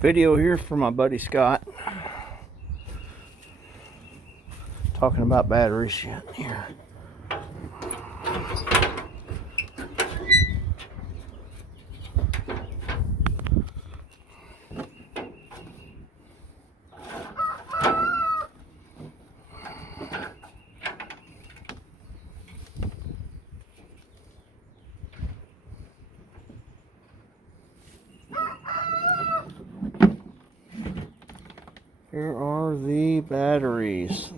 Video here for my buddy Scott, talking about battery shit here. Here are the batteries.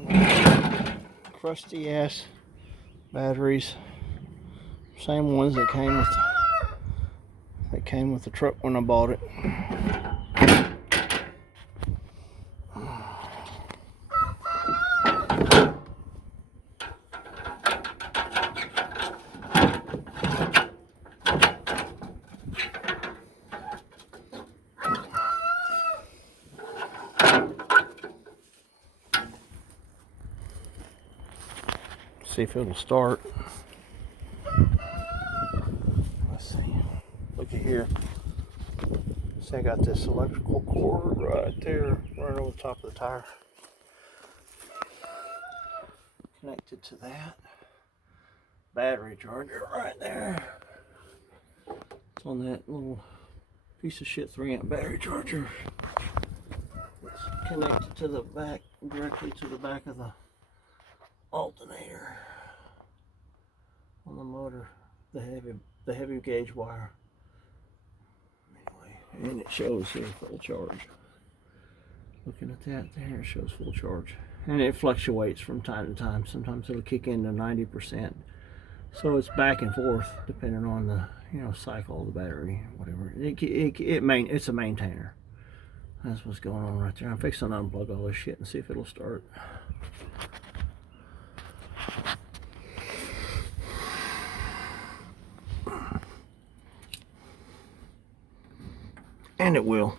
Crusty ass batteries. Same ones that came with the truck when I bought it. See if it'll start. Let's see. Look at here. See, I got this electrical cord right there, right over the top of the tire. Connected to that battery charger right there. It's on that little piece of shit 3-amp battery charger. It's connected to the back, directly to the back of the alternator on the motor, the heavy gauge wire. Anyway, and it shows here full charge. Looking at that there, it shows full charge, and it fluctuates from time to time. Sometimes it'll kick into 90%, so it's back and forth depending on the cycle of the battery, whatever. It's a maintainer. That's what's going on right there. I'm fixing to unplug all this shit and see if it'll start. And it will.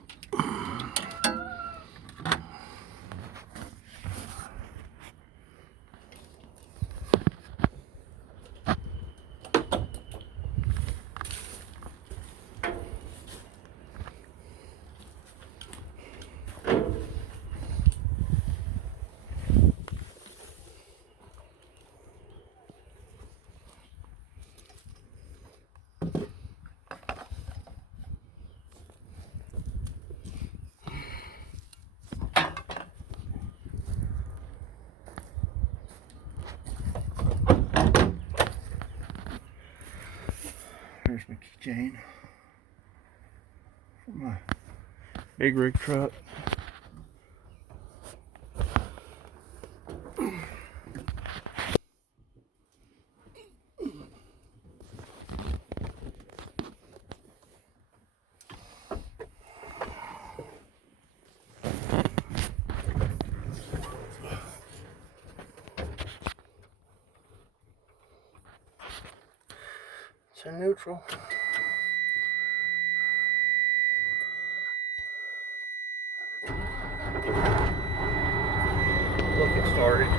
Here's my keychain for my big rig truck. It's in neutral. Look, it started.